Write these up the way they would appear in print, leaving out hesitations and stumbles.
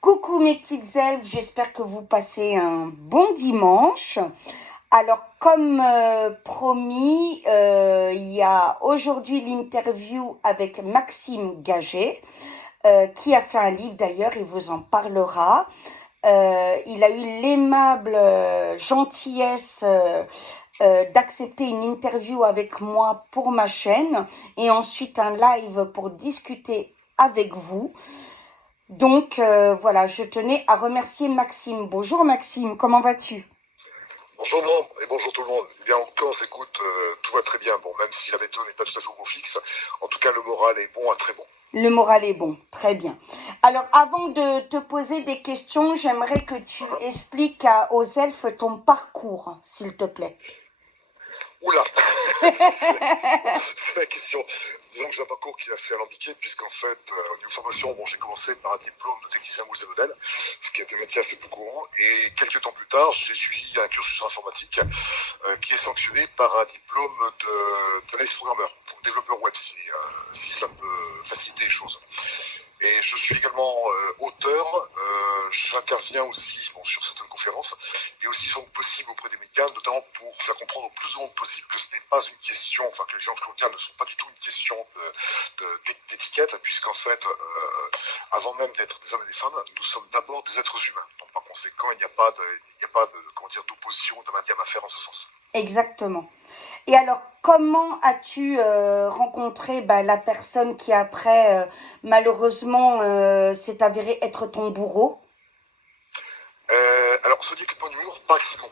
Coucou mes petites elfes, j'espère que vous passez un bon dimanche. Alors comme promis, il y a aujourd'hui l'interview avec Maxime Gaget, qui a fait un livre d'ailleurs, il vous en parlera. Il a eu l'aimable gentillesse d'accepter une interview avec moi pour ma chaîne et ensuite un live pour discuter avec vous. Donc voilà, je tenais à remercier Maxime. Bonjour Maxime, comment vas-tu? Bonjour Maud et bonjour tout le monde. Eh bien, quand on s'écoute, tout va très bien. Bon, même si la méthode n'est pas tout à fait au beau fixe, en tout cas, le moral est bon à très bon. Le moral est bon, très bien. Alors avant de te poser des questions, j'aimerais que tu expliques aux elfes ton parcours, s'il te plaît. Oula C'est la question. Disons que j'ai un parcours qui est assez alambiqué, puisqu'en fait, au niveau formation, j'ai commencé par un diplôme de technicien moules et modèles, ce qui est un métier assez peu courant, et quelques temps plus tard, j'ai suivi un cursus informatique qui est sanctionné par un diplôme d'analyste programmeur, pour développeur web, si ça peut faciliter les choses. Et je suis également auteur, j'interviens aussi sur certaines conférences et aussi sont possibles auprès des médias, notamment pour faire comprendre au plus de monde possible que ce n'est pas une question, enfin que les violences conjugales ne sont pas du tout une question d'étiquette, puisqu'en fait, avant même d'être des hommes et des femmes, nous sommes d'abord des êtres humains. Donc par conséquent, il n'y a pas d'opposition, de manière à faire en ce sens. Exactement. Et alors, comment as-tu rencontré la personne qui après, malheureusement, s'est avérée être ton bourreau? Alors, se dit que point d'humour, par accident.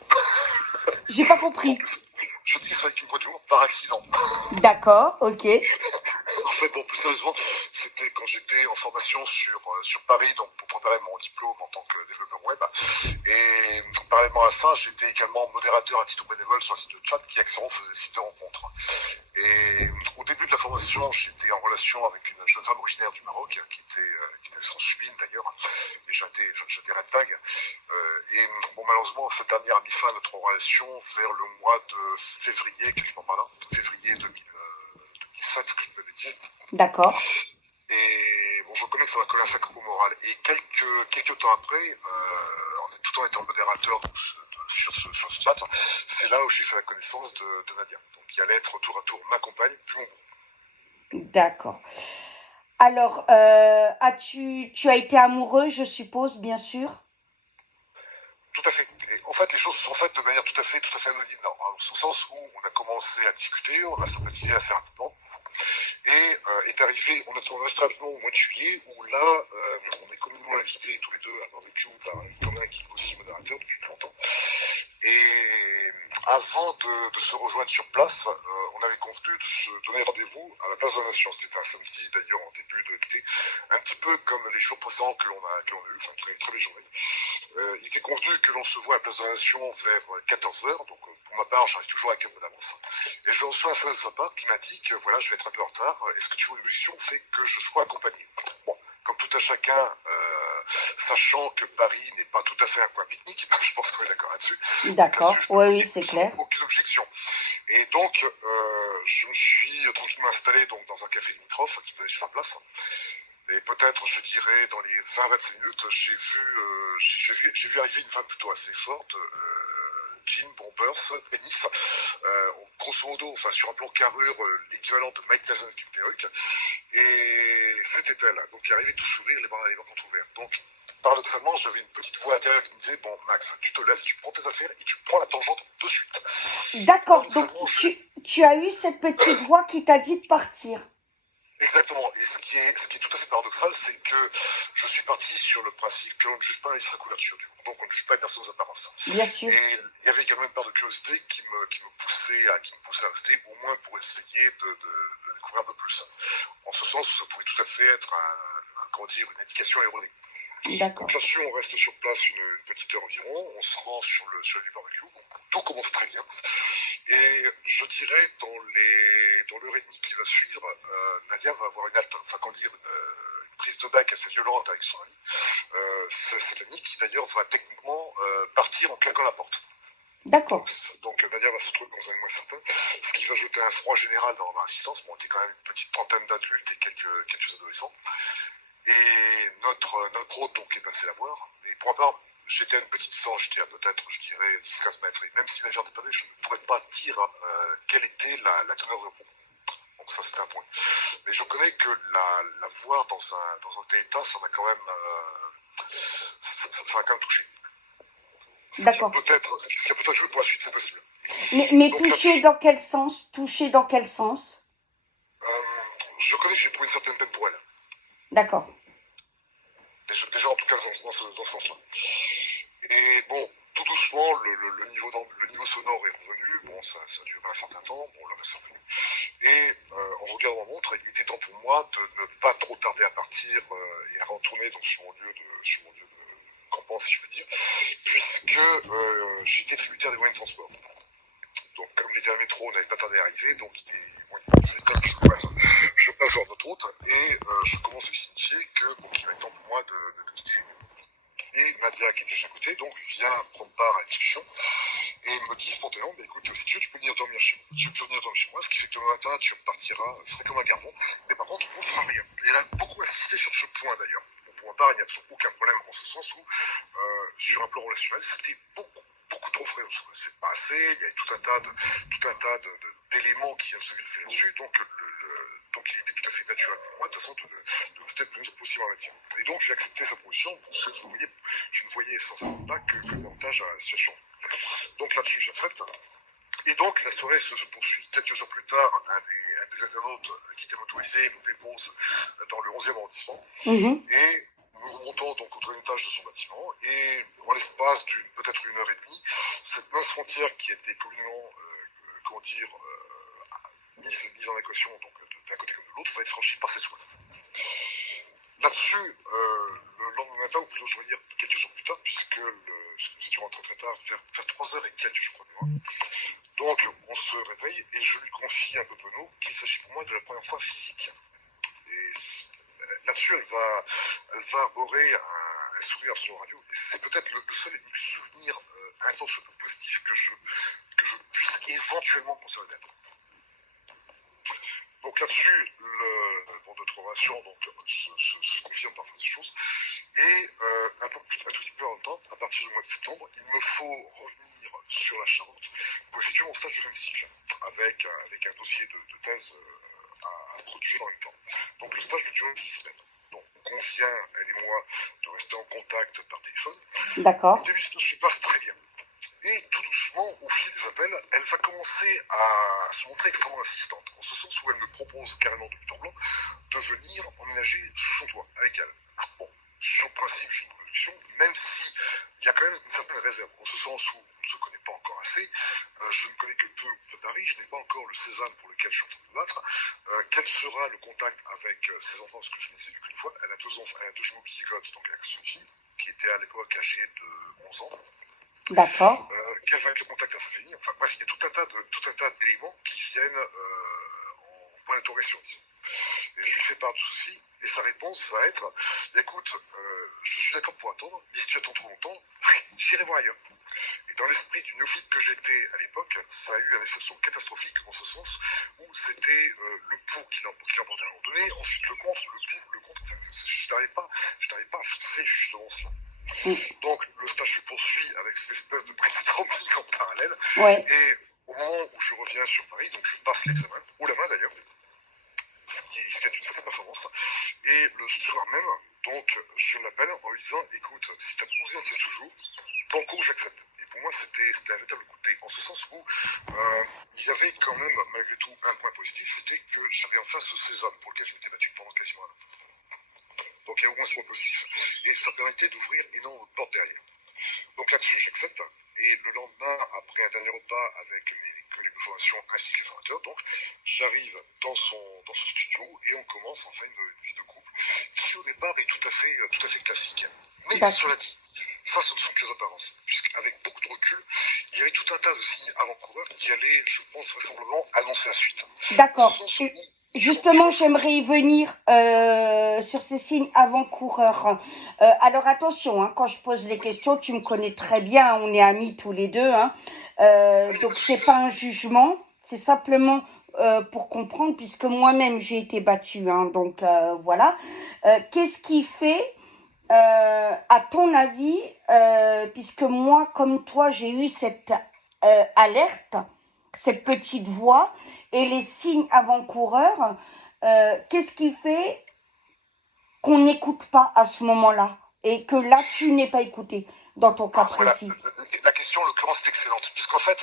J'ai pas compris. Je dis ça avec une point d'humour, par accident. D'accord, ok. En fait, plus sérieusement, c'était quand j'étais en formation sur Paris, donc pour préparer mon diplôme en tant que développeur web. Et parallèlement à ça, j'étais également modérateur à titre bénévole sur un site de chat qui accessoirement faisait site de rencontre. Et au début de la formation, j'étais en relation avec une jeune femme originaire du Maroc, qui était sans cheville d'ailleurs, et j'étais red tag. Et malheureusement, cette dernière a mis fin à notre relation vers le mois de février, quelque part par là, février 2007, que je peux dire. D'accord. Et je reconnais que ça m'a collé un sac au moral. Et quelques temps après, tout en étant modérateur sur ce chat, c'est là où j'ai fait la connaissance de Nadia. Donc qui allait être tour à tour ma compagne, puis mon bon. D'accord. Alors, tu as été amoureux, je suppose, bien sûr. Tout à fait. Et en fait, les choses se sont faites de manière tout à fait anodine. Au sens où on a commencé à discuter, on a sympathisé assez rapidement. Et est arrivé, on est resté rapidement au mois de juillet, où là, on est communément invités tous les deux à barbecue par un commun qui est aussi modérateur depuis longtemps. Et avant de se rejoindre sur place, on avait convenu de se donner rendez-vous à la place de la Nation. C'était un samedi d'ailleurs en début de l'été, un petit peu comme les jours précédents que l'on a eu, enfin très belle journée. Il était convenu que l'on se voit à la place de la Nation vers 14h, donc pour ma part j'arrive toujours avec un peu d'avance. Et je reçois un SMS de sa part qui m'indique que voilà, je vais être un peu en retard, est-ce que tu vois une évolution fait que je sois accompagné. Bon, comme tout un chacun, sachant que Paris n'est pas tout à fait un coin pique-nique, je pense qu'on est d'accord là-dessus. D'accord, oui, c'est clair. Aucune objection. Et donc, je me suis tranquillement installé dans un café limitrophe qui donnait sur la place. Et peut-être, je dirais, dans les 20-25 minutes, j'ai vu arriver une femme plutôt assez forte, jean, bombers, pénis, grosso modo, sur un plan carrure, l'équivalent de Mike Tyson avec une perruque. Et c'était elle, donc qui arrivait tout sourire, les bras entrouverts. Donc, paradoxalement, j'avais une petite voix intérieure qui me disait, bon, Max, tu te lèves, tu prends tes affaires et tu prends la tangente de suite. D'accord, donc tu as eu cette petite voix qui t'a dit de partir. Exactement. Et ce qui est tout à fait paradoxal, c'est que je suis parti sur le principe que l'on ne juge pas sa couverture. Donc on ne juge pas les personnes aux apparences. Bien sûr. Et il y avait également une part de curiosité qui me poussait à rester, au moins pour essayer de découvrir un peu plus. En ce sens, ça pouvait tout à fait être une indication erronée. D'accord. Donc là-dessus, on reste sur place une petite heure environ, on se rend sur le barbecue, tout commence très bien. Et je dirais, dans l'heure et demie qui va suivre, Nadia va avoir une prise de bec assez violente avec son ami. Cet ami qui d'ailleurs va techniquement partir en claquant la porte. D'accord. Donc Nadia va se trouver dans un mois certain, ce qui va jeter un froid général dans l'assistance. On était quand même une petite trentaine d'adultes et quelques adolescents. Et notre hôte donc est passé la voir. Et pour ma part, j'étais à une petite distance, j'étais à peut-être, je dirais, 10-15 mètres. Et même si la viande est panée, je ne pourrais pas dire quelle était la teneur de propos. Donc ça, c'était un point. Mais je reconnais que la voir dans un tel état, ça m'a quand même, ça m'a quand même touché. D'accord. Ce qui a peut-être joué pour la suite, c'est possible. Mais touché dans quel sens? Touché dans quel sens? Je reconnais que j'ai pris une certaine peine pour elle. D'accord. Déjà, en tout cas, dans ce sens-là. Et bon, tout doucement, le niveau sonore est revenu. Bon, ça a duré un certain temps. Bon, là, c'est revenu. Et en regardant ma montre, il était temps pour moi de ne pas trop tarder à partir et à retourner donc, sur mon lieu de campement, si je peux dire, puisque j'étais tributaire des moyens de transport. Donc, comme les derniers métros n'avaient pas tardé à arriver, donc je passe sur notre route et je commence à lui signifier qu'il va être temps pour moi de quitter. Et Nadia, qui était juste à côté, donc vient prendre part à la discussion et me dit spontanément, écoute, si tu veux, tu peux venir dormir chez moi, ce qui fait que demain matin, tu repartiras frais comme un gardon, mais par contre, on ne fera rien. Et elle a beaucoup insisté sur ce point d'ailleurs. Bon, pour ma part, il n'y a absolument aucun problème en ce sens où, sur un plan relationnel, c'était beaucoup trop frais. C'est pas assez, il y a tout un tas d'éléments qui viennent se greffer là-dessus, donc il était tout à fait naturel pour moi, de toute façon, de rester le plus vite possible en matière. Et donc, j'ai accepté sa proposition, parce que je ne voyais essentiellement pas que l'avantage à la situation. Donc là-dessus, j'accepte. Et donc, la soirée se poursuit. Quelques jours plus tard, un des internautes qui était motorisé nous dépose dans le 11e arrondissement. Et nous remontons donc au troisième étage de son bâtiment. Et en l'espace d'une peut-être 1h30, cette mince frontière qui a été communément, mise en équation, donc d'un côté comme de l'autre, va être franchie par ses soins. Là-dessus, le lendemain matin, ou plutôt je veux dire quelques jours plus tard, puisque nous étions rentrés très tard, vers 3h et quelques, je crois, de moi. Donc, on se réveille et je lui confie un peu penaud qu'il s'agit pour moi de la première fois physique. Et là-dessus, elle va arborer un sourire sur le radio. Et c'est peut-être le seul et unique souvenir intense et positif que je puisse éventuellement conserver d'être. Donc là-dessus, notre relation se confirme par ces choses. Et un tout petit peu en même temps, à partir du mois de septembre, il me faut revenir sur la Charente pour effectuer mon stage de fin de cycle, avec un dossier de thèse à produire en même temps. Donc le stage va durer 6 semaines. Donc on convient, elle et moi, de rester en contact par téléphone. D'accord. Au début, ça se passe très bien. Et tout doucement, au fil des appels, elle va commencer à se montrer extrêmement insistante, en ce sens où elle me propose carrément de but en blanc de venir emménager sous son toit avec elle. Bon, sur le principe, j'ai une conviction, même s'il y a quand même une certaine réserve, en ce sens où on ne se connaît pas encore assez, je ne connais que peu de Paris, je n'ai pas encore le Cézanne pour lequel je suis en train de me battre. Quel sera le contact avec ses enfants, parce que je ne les ai vus qu'une fois. Elle a deux jumeaux bizygotes, donc avec son fille, qui était à l'époque âgée de 11 ans. D'accord. Quel va être le contact à sa famille. Enfin bref, il y a tout un tas d'éléments qui viennent en point d'interrogation, disons. Et je lui fais part de ceci, et sa réponse va être, écoute, je suis d'accord pour attendre, mais si tu attends trop longtemps, j'irai voir ailleurs. Et dans l'esprit du néophyte que j'étais à l'époque, ça a eu un effet catastrophique, en ce sens où c'était le pour qui l'emportait à un moment donné, ensuite le contre, enfin, je n'arrivais pas à fixer justement cela. Donc le stage se poursuit avec cette espèce de brainstorming en parallèle. Ouais. Et au moment où je reviens sur Paris, donc je passe l'examen, haut la main d'ailleurs, ce qui est une certaine performance. Et le soir même, donc je l'appelle en lui disant, écoute, si ta proposition tient toujours, banco, j'accepte. Et pour moi, c'était un véritable coup de thé, en ce sens où il y avait quand même, malgré tout, un point positif, c'était que j'avais en face ce Cézanne pour lequel je m'étais battu pendant quasiment un an. Donc il y a au moins ce point positif. Et ça permettait d'ouvrir énormément de portes derrière. Donc là-dessus, j'accepte. Et le lendemain, après un dernier repas avec mes collègues de formation ainsi que les formateurs, donc j'arrive dans son studio et on commence enfin une vie de couple qui au départ est tout à fait classique. Mais cela dit, ça ce ne sont que les apparences, puisqu'avec beaucoup de recul, il y avait tout un tas de signes avant-coureurs qui allaient, je pense, vraisemblablement annoncer la suite. D'accord. Justement, j'aimerais y venir sur ces signes avant-coureurs. Alors attention, hein, quand je pose les questions, tu me connais très bien, on est amis tous les deux. Hein. Donc c'est pas un jugement, c'est simplement pour comprendre, puisque moi-même j'ai été battue, hein, donc voilà. Qu'est-ce qui fait, à ton avis, puisque moi, comme toi, j'ai eu cette alerte, cette petite voix et les signes avant-coureurs, qu'est-ce qui fait qu'on n'écoute pas à ce moment-là et que là, tu n'es pas écouté dans ton cas Voilà, précis? la question en l'occurrence est excellente, puisqu'en fait,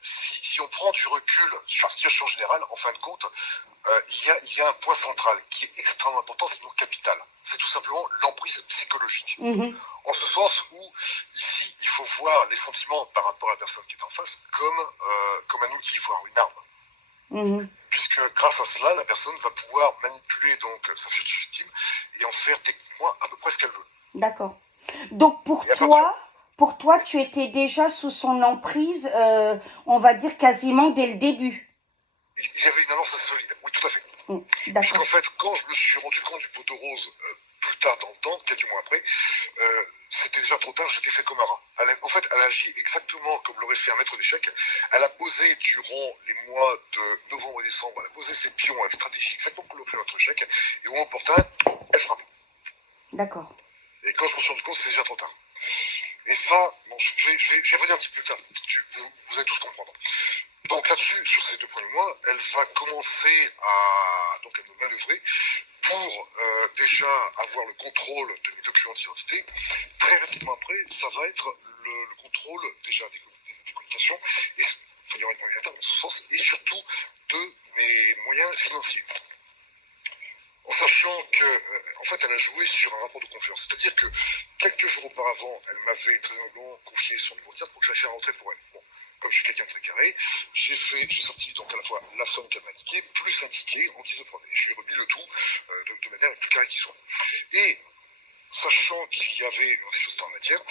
si on prend du recul sur la situation générale, en fin de compte, il y a un point central qui est extrêmement important, c'est donc capital. C'est tout simplement l'emprise psychologique. Mhm, En ce sens où, ici, il faut voir les sentiments par rapport à la personne qui est en face comme un outil, voire une arme. mhm. Puisque grâce à cela, la personne va pouvoir manipuler donc sa future victime et en faire techniquement à peu près ce qu'elle veut. D'accord. Donc Et à partir, pour toi, tu étais déjà sous son emprise, on va dire quasiment dès le début. il y avait une annonce assez solide. Oui, tout à fait. Puisqu'en D'accord. fait, quand je me suis rendu compte du poteau rose plus tard dans le temps, quelques mois après, c'était déjà trop tard, j'étais fait comme un rat. En fait, elle agit exactement comme l'aurait fait un maître d'échecs. Elle a posé durant les mois de novembre et décembre, elle a posé ses pions avec stratégie exactement comme l'aurait fait un maître d'échecs, et au moment opportun, elle frappe. D'accord. Et quand je me suis rendu compte, c'était déjà trop tard. Et ça, bon, je vais revenir un petit peu plus tard. Vous allez tous comprendre. Donc là-dessus, sur ces 2 premiers mois, elle va commencer donc à me manœuvrer pour déjà avoir le contrôle de mes documents d'identité. Très rapidement après, ça va être le contrôle déjà des communications, et enfin, il y aura une moyen dans ce sens, et surtout de mes moyens financiers. En sachant que, en fait, elle a joué sur un rapport de confiance. C'est-à-dire que quelques jours auparavant, elle m'avait très humblement confié son numéro de carte pour que je fasse un retrait pour elle. Bon, comme je suis quelqu'un de très carré, j'ai sorti donc à la fois la somme qu'elle m'a indiquée, plus un ticket en guise de preuve. Et je lui ai remis le tout de manière la plus carrée qui soit. Et sachant qu'il y avait une réciprocité en matière,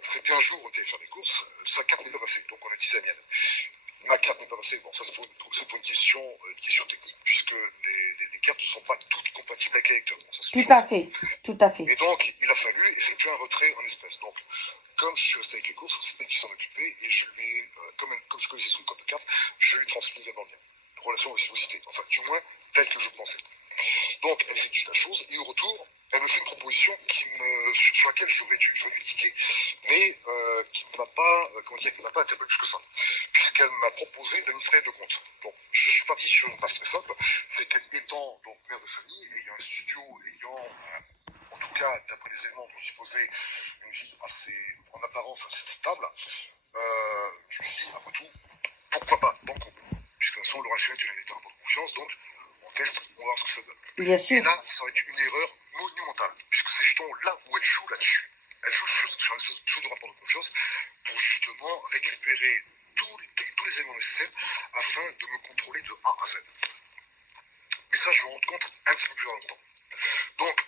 c'était un jour où on était allé faire des courses, sa carte n'est pas passée, donc on a dit à la mienne. Ma carte n'est pas passée. Bon, ça c'est pour une question technique, puisque les cartes ne sont pas toutes compatibles avec l'électeur. Bon, ça, Tout à fait. Tout à fait. et donc, il a fallu effectuer un retrait en espèces. Donc, comme je suis resté avec les courses, c'est elle qui s'en occupait, et je lui ai, comme je connaissais son code de carte, je lui ai transmis la bannière. Relation de réciprocité. Enfin, du moins, telle que je pensais. Donc, elle effectue la chose, et au retour, elle me fait une proposition sur laquelle j'aurais dû cliquer, mais qui ne m'a pas, interpellé plus que ça, puisqu'elle m'a proposé d'administrer de compte. Donc, je suis parti sur une base très simple, c'est qu'étant donc mère de famille, ayant un studio, ayant, en tout cas, d'après les éléments dont je disposais, une vie assez, en apparence, assez stable, je me suis dit, après tout, pourquoi pas, banco, puisque de toute façon, le rationnel est un rapport de confiance, donc on teste, on va voir ce que ça donne. Bien Et sûr. là, ça va être une erreur monumentale, puisque c'est justement là où elle joue là-dessus. Elle joue sur une sorte de rapport de confiance pour justement récupérer tous les éléments nécessaires afin de me contrôler de A à Z. Mais ça, je me rends compte un petit peu plus longtemps. Donc,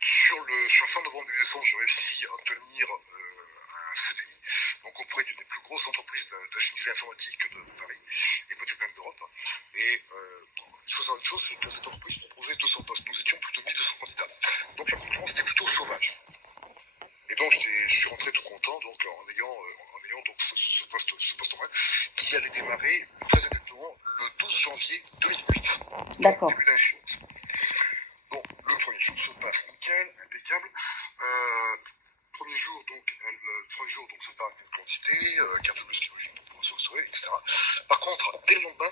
sur fin novembre et décembre, j'ai réussi à obtenir un CDI, donc auprès d'une des plus grosses entreprises d'ingénierie informatique de Paris, et peut-être même d'Europe. Et il faut savoir une chose, c'est que cette entreprise proposait 200 postes. Nous étions plus de 1200 candidats. Donc la concurrence était plutôt sauvage. Et donc je suis rentré tout content donc, en ayant donc, ce poste en main, qui allait démarrer très exactement le 12 janvier 2008. D'accord. Début d'année. Bon, le premier jour se passe nickel, impeccable. Premier jour, donc, ça part avec quantité, carte bleue psychologique pour se restaurer, etc. Par contre, dès le lendemain,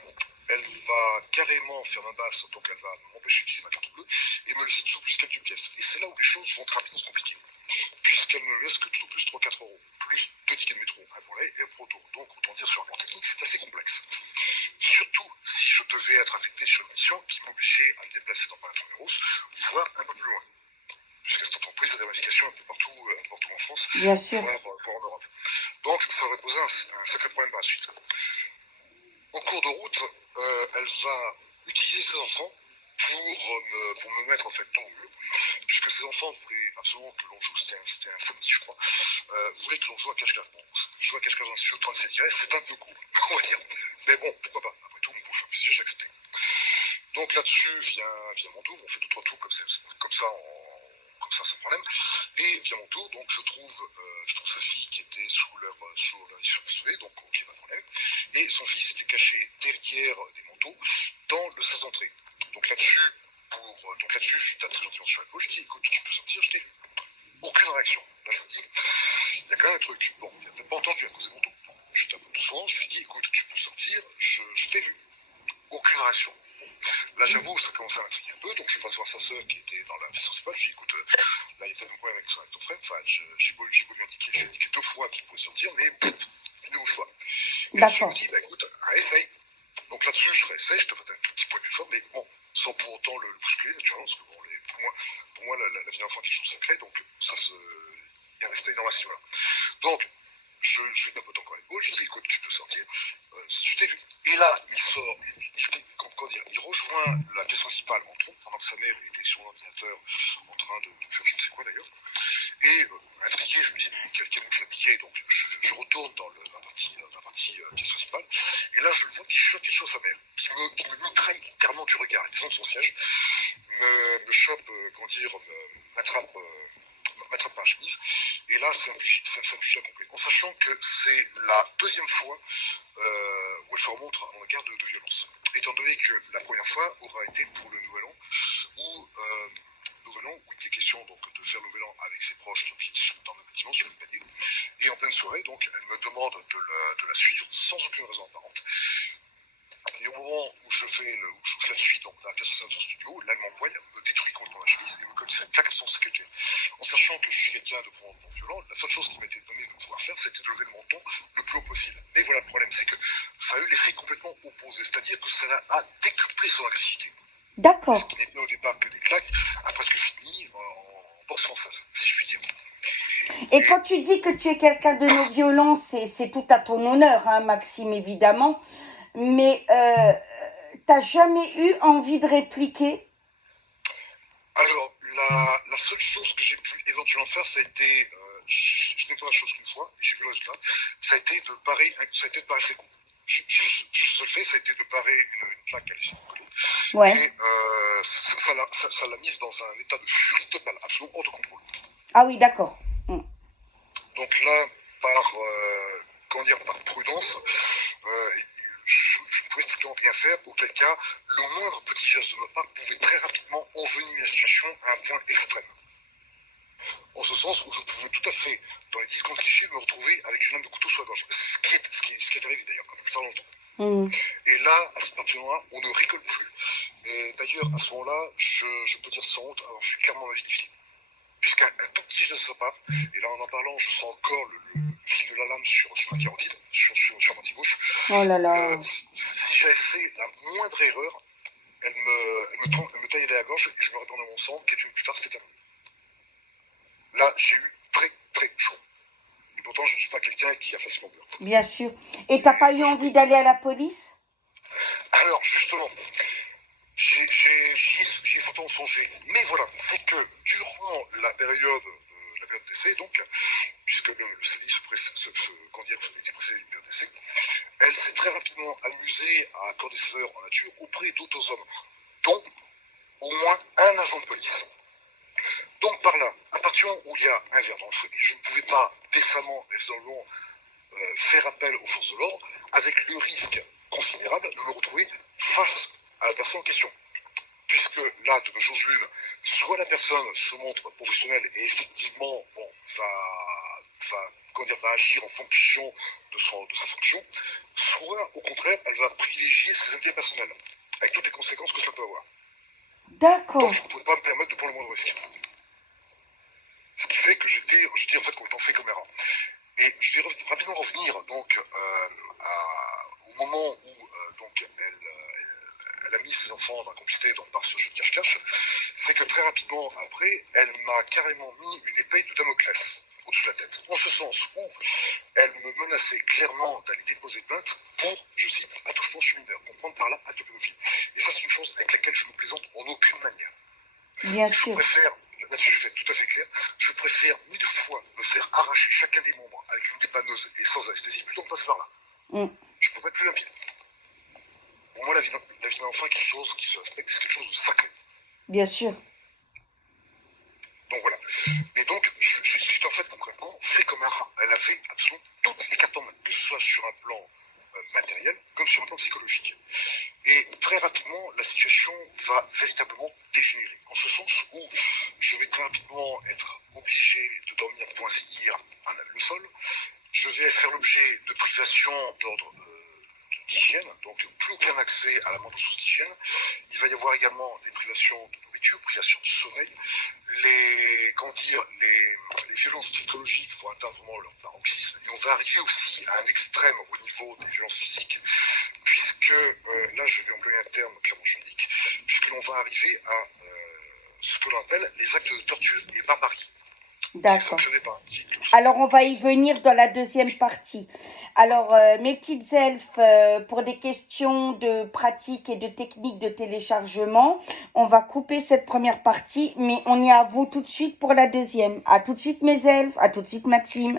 elle va carrément faire ma basse, donc elle va m'empêcher d'utiliser ma carte bleue et me laisser tout plus quelques pièces. Et c'est là où les choses vont très rapidement se compliquer, puisqu'elle ne me laisse que tout au plus 3-4 euros, plus 2 tickets de métro, un pour l'aller et un pour retour. Donc, autant dire, sur un plan technique, c'est assez complexe. Surtout si je devais être affecté sur une mission qui m'obligeait à me déplacer dans Paris-Intramuros, voire un peu plus loin, puisque cette entreprise a des ramifications un peu partout en France, Bien sûr. voire en Europe. Donc, ça aurait posé un sacré problème par la suite. En cours de route, elle va utiliser ses enfants pour me mettre en fait dans le mur, puisque ses enfants voulaient absolument que l'on joue, c'était un samedi je crois, voulaient que l'on joue à cache-cache. Bon, jouer à cache-cache dans un studio de 37 tirets, c'est un peu cool, on va dire. Mais bon, pourquoi pas, après tout, pour faire plaisir, j'ai accepté. Donc là-dessus vient mon tour, on fait 2-3 tours comme ça comme ça sans problème. Et vient mon tour, donc je trouve sa fille qui était sous leur pistolet, donc ok, pas de problème. Et son fils était caché derrière des manteaux dans le sas d'entrée. Donc là-dessus, je tape très gentiment sur l'épaule, je dis écoute, tu peux sortir, je t'ai vu. Aucune réaction. Là je me dis, il y a quand même un truc. Bon, il n'a peut-être pas entendu à cause des manteaux. Je tape doucement, je lui dis écoute, tu peux sortir, je t'ai vu. Aucune réaction. Là, j'avoue, ça commençait à m'intriguer un peu, donc je vais voir sa sœur qui était dans la pièce principale. Je lui dis, écoute, là, il y a peut-être un problème avec ton frère. Enfin, j'ai beau lui indiquer, j'ai indiqué 2 fois qu'il pouvait sortir, mais il ne bouge pas. Et je me dis, bah écoute, essaye. Donc là-dessus, je réessaye, je te fais un tout petit point d'effort, mais bon, sans pour autant le bousculer, naturellement, parce que bon, pour moi la vie d'enfant est quelque chose de sacré, donc il y a un respect dans la là. Donc, je lui tapote encore l'épaule, je lui dis, écoute, tu peux sortir, je t'ai vu. Et là, il sort, il rejoint la pièce principale en trompe, pendant que sa mère était sur l'ordinateur en train de faire je ne sais quoi d'ailleurs. Et intrigué, je me dis, quel mouche l'a piqué, donc je retourne dans la partie pièce principale, et là, je le vois qui chuchote quelque chose à sa mère, qui me mitraille littéralement du regard, il descend de son siège, me chope, m'attrape par la chemise, et là c'est un pugilat complet, en sachant que c'est la 2e fois où elle se remonte en regard de violence, étant donné que la première fois aura été pour le Nouvel An, où il était question donc, de faire le Nouvel An avec ses proches qui sont dans le bâtiment sur le palier, et en pleine soirée, donc elle me demande de la suivre sans aucune raison apparente. Et au moment où je la suis, donc la pièce de son studio, là elle m'envoie, me détruit complètement la chemise et me colle une claque sans sécurité. En sachant que je suis quelqu'un de probablement violent, la seule chose qui m'a été donnée de pouvoir faire, c'était de lever le menton le plus haut possible. Mais voilà, le problème, c'est que ça a eu l'effet complètement opposé, c'est-à-dire que ça a décuplé son agressivité. D'accord. Ce qui n'était au départ que des claques a presque fini en boxe française, si je puis dire. Et quand tu dis que tu es quelqu'un de non violent, c'est tout à ton honneur, hein, Maxime, évidemment. Mais t'as jamais eu envie de répliquer? Alors, la seule chose que j'ai pu éventuellement faire, ça a été, je n'ai pas la chose qu'une fois, j'ai vu le résultat, ça a été de parer ses coups. Juste le seul fait, ça a été de parer une plaque à laisser coller. Ouais. Et ça l'a mise dans un état de furie totale, absolument hors de contrôle. Ah oui, d'accord. Donc là, par prudence, je ne pouvais strictement rien faire, auquel cas, le moindre petit geste de ma part pouvait très rapidement envenimer la situation à un point extrême. En ce sens où je pouvais tout à fait, dans les 10 secondes qui suivent, me retrouver avec une lame de couteau sur la gorge. Ce qui est arrivé d'ailleurs, un peu plus tard longtemps. Et là, à ce moment-là, on ne rigole plus. Et d'ailleurs, à ce moment-là, je peux dire sans honte avoir fait clairement ma vie difficile. Puisqu'un tout petit geste de sa part, et là en parlant, je sens encore le fil de la lame sur ma carotide, sur ma gauche. Oh là là. Si j'avais fait la moindre erreur, elle me taillait la gorge et je me répandais mon sang. Quelques minutes plus tard, c'était terminé. Là, j'ai eu très très chaud. Et pourtant, je ne suis pas quelqu'un qui a facilement peur. Bien sûr. Et t'as pas eu envie d'aller à la police? Alors, justement, j'y ai fortement songé. Mais voilà, c'est que durant la période d'essai, donc, puisque le CDI était précédé d'une période d'essai, elle s'est très rapidement amusée à accorder ses heures en nature auprès d'autres hommes, dont au moins un agent de police. Donc par là, à partir du moment où il y a un verre dans le feu, je ne pouvais pas décemment, raisonnablement, faire appel aux forces de l'ordre, avec le risque considérable de me retrouver face à la personne en question. Puisque là, de deux choses l'une, soit la personne se montre professionnelle et effectivement va agir en fonction de sa fonction, soit au contraire, elle va privilégier ses intérêts personnels, avec toutes les conséquences que cela peut avoir. D'accord. Donc je ne pouvais pas me permettre de prendre le moindre risque. Ce qui fait que j'étais en fait complètement fait comme erreur. Et je vais rapidement revenir donc au moment où elle a mis ses enfants dans la complicité par ce jeu de cache-cache, c'est que très rapidement après, elle m'a carrément mis une épée de Damoclès au-dessus de la tête. En ce sens où elle me menaçait clairement d'aller déposer plainte pour, je cite, attouchement sur mineur, comprendre par là acte pédophile. Et ça, c'est une chose avec laquelle je ne me plaisante en aucune manière. Bien sûr. Je préfère, là-dessus je vais être tout à fait clair, je préfère 1000 fois me faire arracher chacun des membres avec une dépanneuse et sans anesthésie plutôt que passer par là. Je peux pas être plus limpide. Pour moi, la vie d'un enfant est quelque chose qui se respecte, c'est quelque chose de sacré. Bien sûr. Donc voilà. Et donc, j'ai en fait concrètement fait comme un rat. Elle avait absolument toutes les cartes en main, que ce soit sur un plan matériel comme sur un plan psychologique. Et très rapidement, la situation va véritablement dégénérer. En ce sens où je vais très rapidement être obligé de dormir pour ainsi dire le sol. Je vais faire l'objet de privations d'ordre d'hygiène, donc plus aucun accès à la moindre source d'hygiène. Il va y avoir également des privations de nourriture, privations de sommeil. Les violences psychologiques vont atteindre vraiment leur paroxysme, et on va arriver aussi à un extrême au niveau des violences physiques, puisque là je vais employer un terme clairement juridique, puisque l'on va arriver à ce que l'on appelle les actes de torture et barbarie. D'accord. Alors, on va y venir dans la deuxième partie. Alors, mes petites elfes, pour des questions de pratique et de technique de téléchargement, on va couper cette première partie, mais on est à vous tout de suite pour la deuxième. À tout de suite, mes elfes. À tout de suite, Maxime.